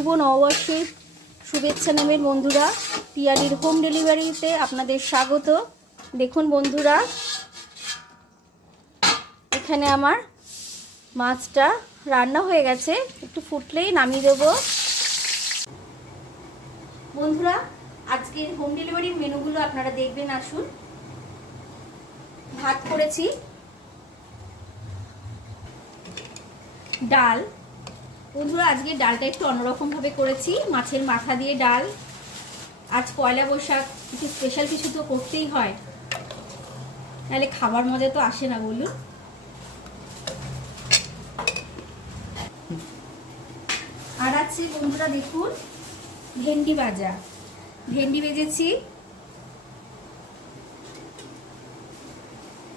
শুভ নববর্ষের শুভেচ্ছা নেবেন বন্ধুরা। পিয়ালির হোম ডেলিভারিতে আপনাদের স্বাগত। দেখুন বন্ধুরা, এখানে আমার মাছটা রান্না হয়ে গেছে, একটু ফুটলেই নামিয়ে দেবো। বন্ধুরা, আজকে হোম ডেলিভারির মেনুগুলো আপনারা দেখবেন, আসুন। ভাত করেছি, ডাল। বন্ধুরা, আজকে ডালটা একটু অন্যরকমভাবে করেছি, মাছের মাথা দিয়ে ডাল। আজ পয়লা বৈশাখ, কিছু স্পেশাল কিছু তো করতেই হয়, নাহলে খাবার মজা তো আসে না, বলুন। আর আছে বন্ধুরা, দেখুন ভেন্ডি ভাজা। ভেন্ডি ভেজেছি,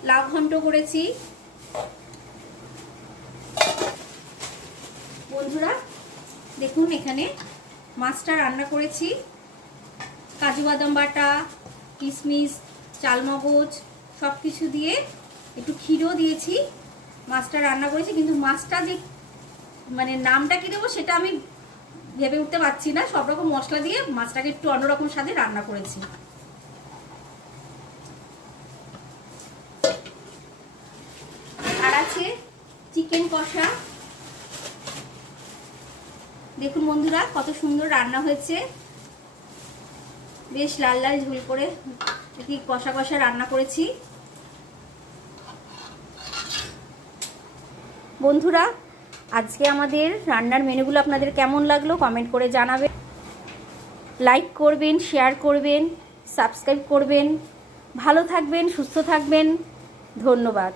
লাউ ঘন্ট করেছি। বন্ধুরা দেখুন, এখানে মাছটা রান্না করেছি, কাজু বাদাম বাটা, কিশমিশ, চালমগজ সব কিছু দিয়ে, একটু ক্ষীরও দিয়েছি। মাছটা রান্না করেছি, কিন্তু মাছটা যে মানে নামটা কি দেবো সেটা আমি ভেবে উঠতে পারছি না। সব রকম মশলা দিয়ে মাছটাকে একটু অন্যরকম স্বাদে রান্না করেছি। আর আছে চিকেন কষা। দেখুন বন্ধুরা, কত সুন্দর রান্না হয়েছে, বেশ লাল লাল ঝোল করে একটি কষা কষা রান্না করেছি। বন্ধুরা, আজকে আমাদের রান্নার মেনুগুলো আপনাদের কেমন লাগলো কমেন্ট করে জানাবেন। লাইক করবেন, শেয়ার করবেন, সাবস্ক্রাইব করবেন। ভালো থাকবেন, সুস্থ থাকবেন। ধন্যবাদ।